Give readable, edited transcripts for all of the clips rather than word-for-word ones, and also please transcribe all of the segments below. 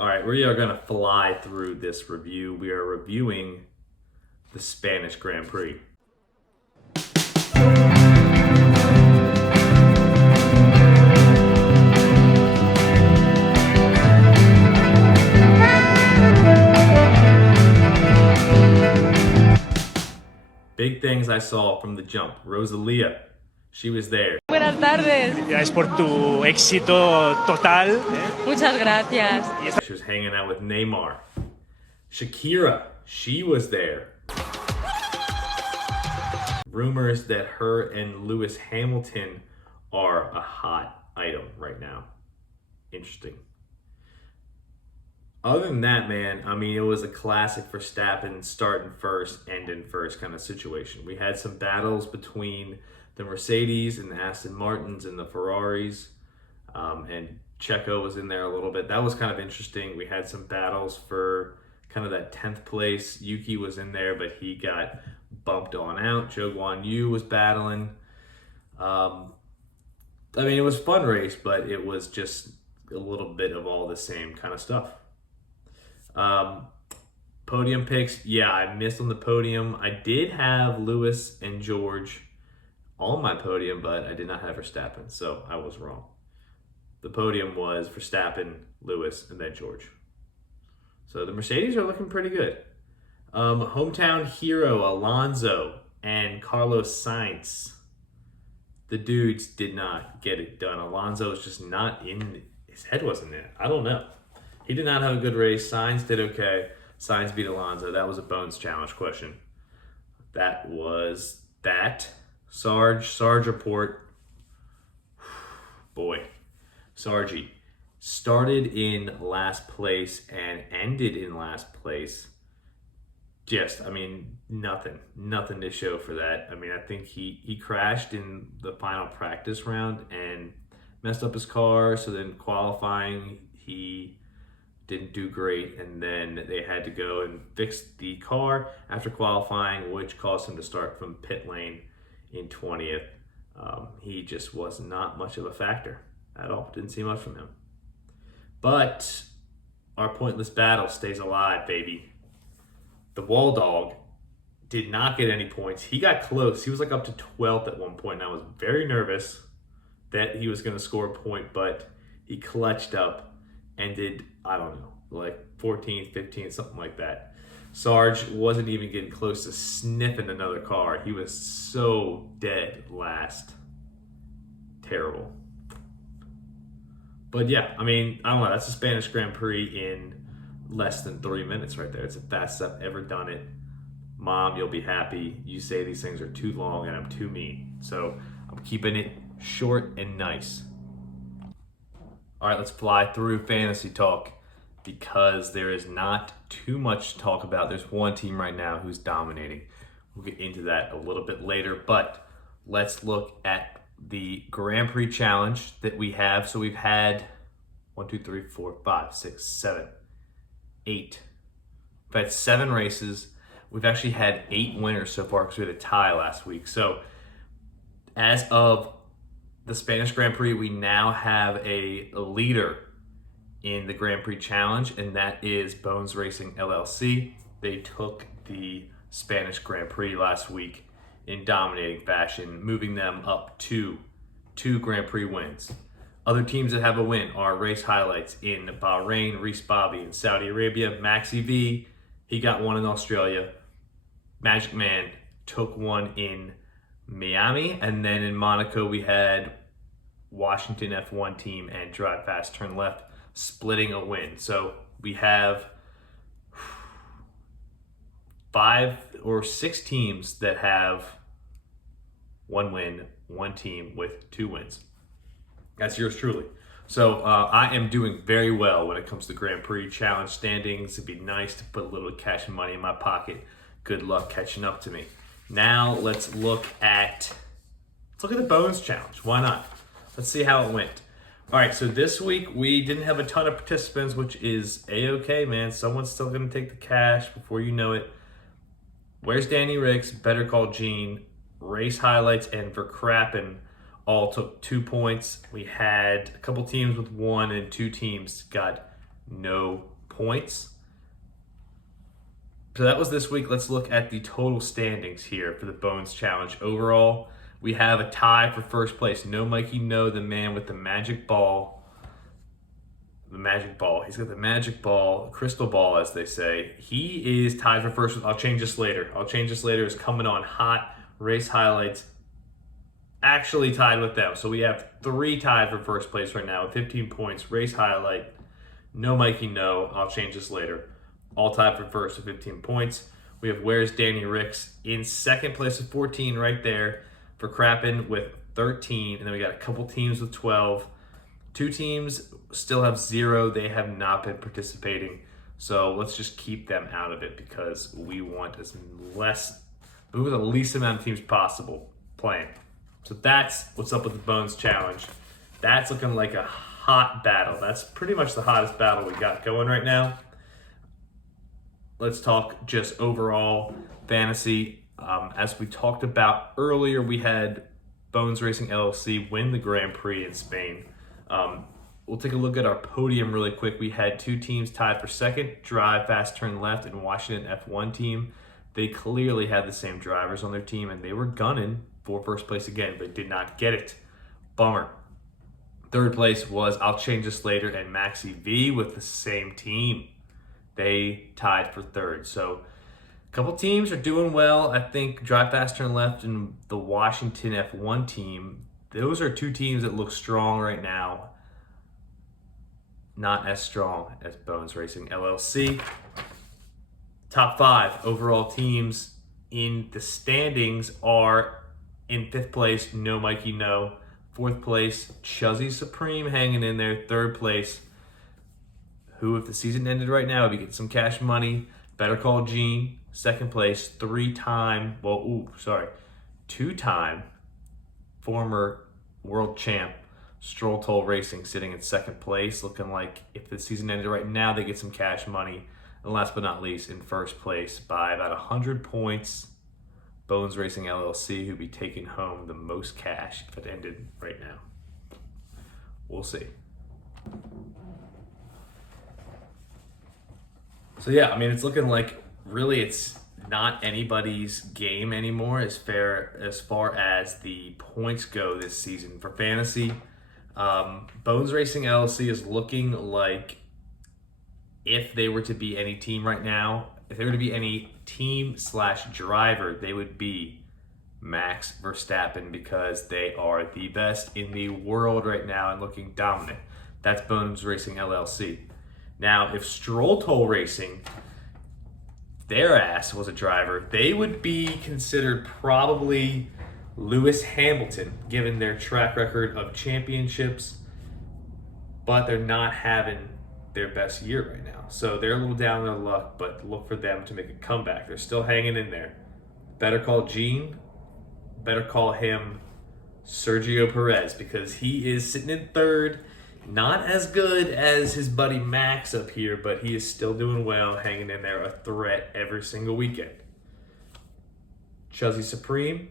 All right, we are going to fly through this review. We are reviewing the Spanish Grand Prix. Big things I saw from the jump. Rosalia, she was there. Buenas tardes. Es por tu éxito total. Muchas gracias. She was hanging out with Neymar. Shakira, she was there. Rumors that her and Lewis Hamilton are a hot item right now. Interesting. Other than that, man, I mean, it was a classic Verstappen starting first, ending first kind of situation. We had some battles between the Mercedes and the Aston Martins and the Ferraris, and Checo was in there a little bit. That was kind of interesting. We had some battles for kind of that 10th place. Yuki was in there, but he got bumped on out. Zhou Guan Yu was battling. I mean, it was a fun race, but it was just a little bit of all the same kind of stuff. Podium picks, yeah, I missed on the podium. I did have Lewis and George on my podium, but I did not have Verstappen, so I was wrong. The podium was Verstappen, Lewis, and then George. So the Mercedes are looking pretty good. Hometown hero Alonso and Carlos Sainz. The dudes did not get it done. Alonso was just not in, his head wasn't in it. I don't know. He did not have a good race. Sainz did okay. Sainz beat Alonso. That was a Bones Challenge question. That was that. Sarge Report. Boy. Sargy started in last place and ended in last place. Just, I mean, nothing to show for that. I mean, I think he crashed in the final practice round and messed up his car. So then qualifying, he didn't do great, and then they had to go and fix the car after qualifying, which caused him to start from pit lane in 20th. He just was not much of a factor at all. Didn't see much from him. But our pointless battle stays alive, baby. The Wall Dog did not get any points. He got close. He was like up to 12th at one point, and I was very nervous that he was going to score a point, but he clutched up and did, I don't know, like 14th, 15th, something like that. Sarge wasn't even getting close to sniffing another car. He was so dead last. Terrible. But yeah, I mean, I don't know. That's a Spanish Grand Prix in less than 3 minutes right there. It's the fastest I've ever done it. Mom, you'll be happy. You say these things are too long and I'm too mean. So I'm keeping it short and nice. All right, let's fly through fantasy talk because there is not too much to talk about. There's one team right now who's dominating. We'll get into that a little bit later, but let's look at the Grand Prix challenge that we have. So we've had 1, 2, 3, 4, 5, 6, 7, 8. We've had 7 races. We've actually had 8 winners so far because we had a tie last week. So as of the Spanish Grand Prix, we now have a leader in the Grand Prix Challenge, and that is Bones Racing LLC. They took the Spanish Grand Prix last week in dominating fashion, moving them up to 2 Grand Prix wins. Other teams that have a win are Race Highlights in Bahrain, Reese Bobby in Saudi Arabia, Maxi V, he got one in Australia. Magic Man took one in Miami, and then in Monaco we had Washington F1 team and Drive Fast Turn Left splitting a win. So we have 5 or 6 teams that have 1 win, 1 team with 2 wins. That's yours truly. So I am doing very well when it comes to Grand Prix Challenge standings. It'd be nice to put a little cash and money in my pocket. Good luck catching up to me. Now let's look at the Bones Challenge. Why not? Let's see how it went. All right, so this week we didn't have a ton of participants, which is A-okay, man. Someone's still going to take the cash before you know it. Where's Danny Riggs, Better Call Gene, Race Highlights, and Verkrappen all took 2 points. We had a couple teams with 1 and 2 teams got no points. So that was this week. Let's look at the total standings here for the Bones Challenge. Overall, we have a tie for first place. No Mikey No, the man with the magic ball. The magic ball. He's got the magic ball, crystal ball, as they say. He is tied for first. I'll change this later. Is coming on hot. Race highlights actually tied with them. So we have 3 tied for first place right now with 15 points. Race highlight. No Mikey No. I'll change this later. All tied for first with 15 points. We have Where's Danny Ricks in second place with 14 right there for Crappin with 13. And then we got a couple teams with 12. 2 teams still have 0. They have not been participating. So let's just keep them out of it because we want the least amount of teams possible playing. So that's what's up with the Bones Challenge. That's looking like a hot battle. That's pretty much the hottest battle we got going right now. Let's talk just overall fantasy. As we talked about earlier, we had Bones Racing LLC win the Grand Prix in Spain. We'll take a look at our podium really quick. We had 2 teams tied for second, Drive, Fast Turn Left, and Washington F1 team. They clearly had the same drivers on their team, and they were gunning for first place again, but did not get it. Bummer. Third place was I'll Change This Later and Maxi V with the same team. They tied for third. So a couple teams are doing well. I think Drive Fast Turn Left and the Washington F1 team, those are 2 teams that look strong right now. Not as strong as Bones Racing LLC. Top 5 overall teams in the standings are in 5th place, No Mikey No. 4th place, Chuzzy Supreme hanging in there. 3rd place, who if the season ended right now would be getting some cash money, Better Call Gene. 2nd place, 2-time former world champ Stroll Toll Racing sitting in 2nd place, looking like if the season ended right now they get some cash money. And last but not least, in 1st place by about 100 points, Bones Racing LLC, who'd be taking home the most cash if it ended right now. We'll see. So yeah, I mean, it's looking like really it's not anybody's game anymore as far as the points go this season for fantasy. Bones Racing LLC is looking like if they were to be any team right now, if they were to be any team/driver, they would be Max Verstappen because they are the best in the world right now and looking dominant. That's Bones Racing LLC. Now, if Stroll Toll Racing, their ass was a driver, they would be considered probably Lewis Hamilton, given their track record of championships, but they're not having their best year right now. So they're a little down on their luck, but look for them to make a comeback. They're still hanging in there. Better call Gene, better call him Sergio Perez because he is sitting in 3rd. Not as good as his buddy Max up here, but he is still doing well, hanging in there, a threat every single weekend. Chuzzy Supreme,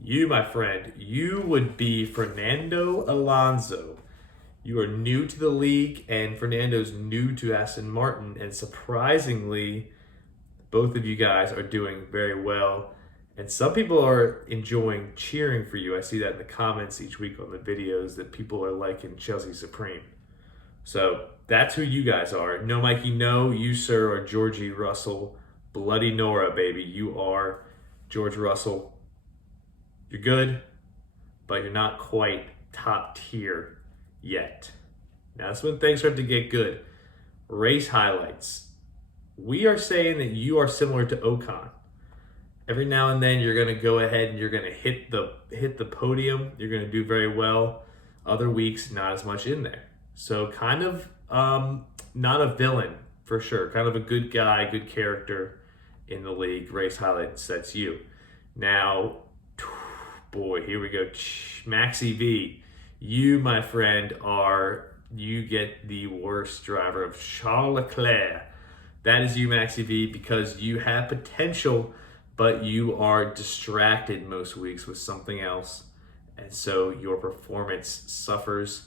you, my friend, you would be Fernando Alonso. You are new to the league, and Fernando's new to Aston Martin, and surprisingly, both of you guys are doing very well. And some people are enjoying cheering for you. I see that in the comments each week on the videos that people are liking Chelsea Supreme. So that's who you guys are. No Mikey, no, you sir are Georgie Russell. Bloody Nora, baby. You are George Russell. You're good, but you're not quite top tier yet. Now that's when things start to get good. Race highlights. We are saying that you are similar to Ocon. Every now and then you're going to go ahead and you're going to hit the podium. You're going to do very well. Other weeks, not as much in there. So kind of not a villain for sure. Kind of a good guy, good character in the league. Race highlights, that's you. Now, boy, here we go. Maxi V. You, my friend, you get the worst driver of Charles Leclerc. That is you, Maxi V, because you have potential, but you are distracted most weeks with something else. And so your performance suffers.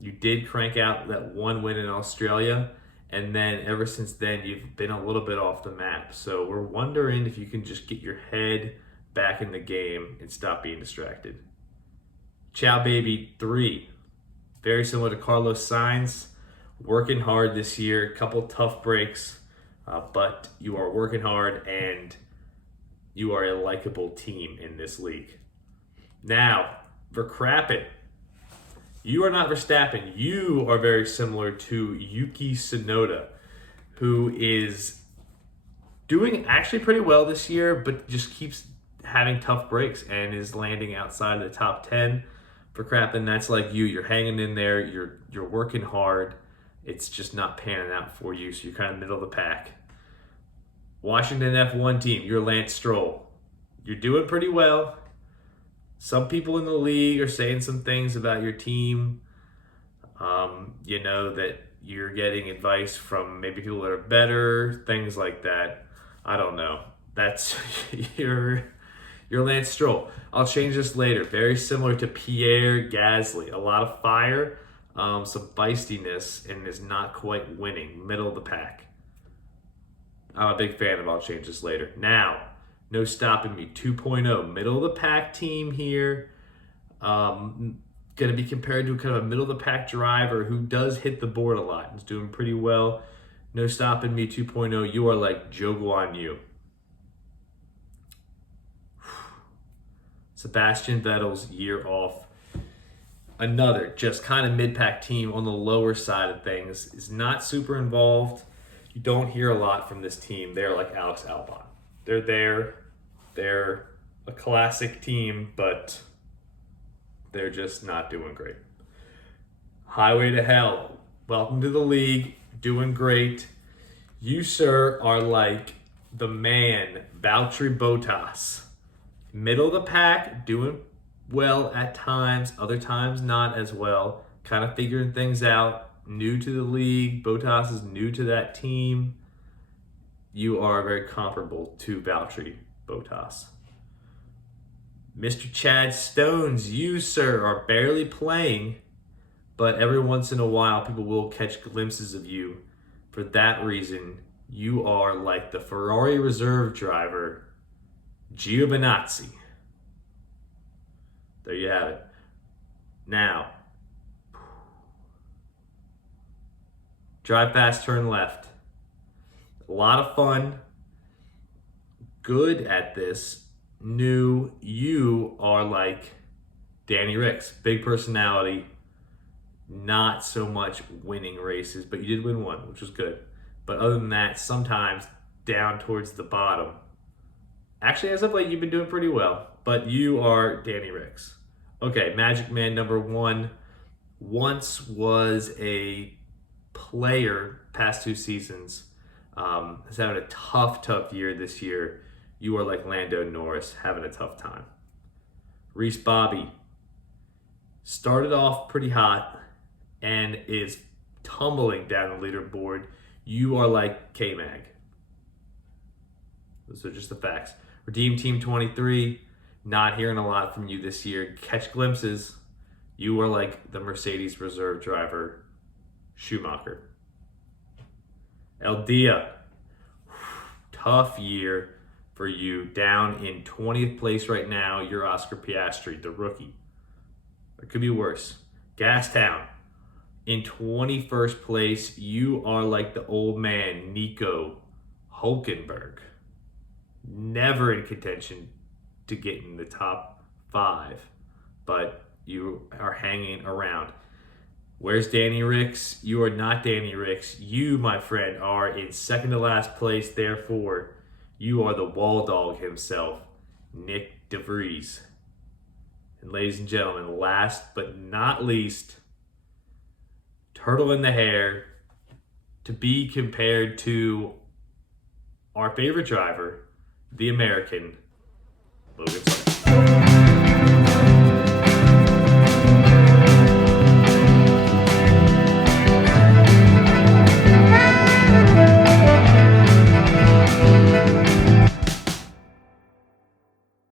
You did crank out that one win in Australia, And then ever since then, you've been a little bit off the map. So we're wondering if you can just get your head back in the game and stop being distracted. Ciao Baby 3. Very similar to Carlos Sainz. Working hard this year. A couple tough breaks. But you are working hard and you are a likable team in this league. Now, Verstappen. You are not Verstappen. You are very similar to Yuki Tsunoda, who is doing actually pretty well this year, but just keeps having tough breaks and is landing outside of the top 10. Verstappen, that's like you. You're hanging in there. You're working hard. It's just not panning out for you, so you're kind of middle of the pack. Washington F1 team, you're Lance Stroll. You're doing pretty well. Some people in the league are saying some things about your team. That you're getting advice from maybe people that are better, things like that. I don't know. That's your Lance Stroll. I'll change this later. Very similar to Pierre Gasly. A lot of fire, some feistiness, and is not quite winning. Middle of the pack. I'm a big fan of I'll change this later. Now, no stopping me. 2.0. Middle of the pack team here. Going to be compared to kind of a middle of the pack driver who does hit the board a lot and is doing pretty well. No stopping me 2.0. You are like Zhou Guan Yu. Sebastian Vettel's year off. Another just kind of mid-pack team on the lower side of things. Is not super involved. You don't hear a lot from this team. They're like Alex Albon. They're there. They're a classic team, but they're just not doing great. Highway to Hell. Welcome to the league. Doing great. You, sir, are like the man, Valtteri Bottas. Middle of the pack, doing well at times, other times not as well. Kind of figuring things out. New to the league. Bottas is new to that team. You are very comparable to Valtteri Bottas. Mr. Chad Stones, you, sir, are barely playing, but every once in a while people will catch glimpses of you. For that reason, you are like the Ferrari reserve driver, Giovinazzi. There you have it. Now, drive fast, turn left. A lot of fun. Good at this. New. You are like Danny Ricks. Big personality. Not so much winning races, but you did win one, which was good. But other than that, sometimes down towards the bottom. Actually, as of late, you've been doing pretty well, but you are Danny Ricks. Okay, Magic Man number 1 once was a player past 2 seasons. Is having a tough year this year. You are like Lando Norris, having a tough time. Reese Bobby started off pretty hot and is tumbling down the leaderboard. You are like K-Mag. Those are just the facts. Redeem Team 23, not hearing a lot from you this year. Catch glimpses. You are like the Mercedes reserve driver, Schumacher. El Dia, tough year for you. Down in 20th place right now, you're Oscar Piastri, the rookie. It could be worse. Gastown, in 21st place, you are like the old man, Nico Hulkenberg. Never in contention to get in the top 5, but you are hanging around. Where's Danny Ricks? You are not Danny Ricks. You, my friend, are in second to last place. Therefore, you are the wall dog himself, Nick DeVries. And ladies and gentlemen, last but not least, turtle in the hair, to be compared to our favorite driver, the American, Logan Sarge.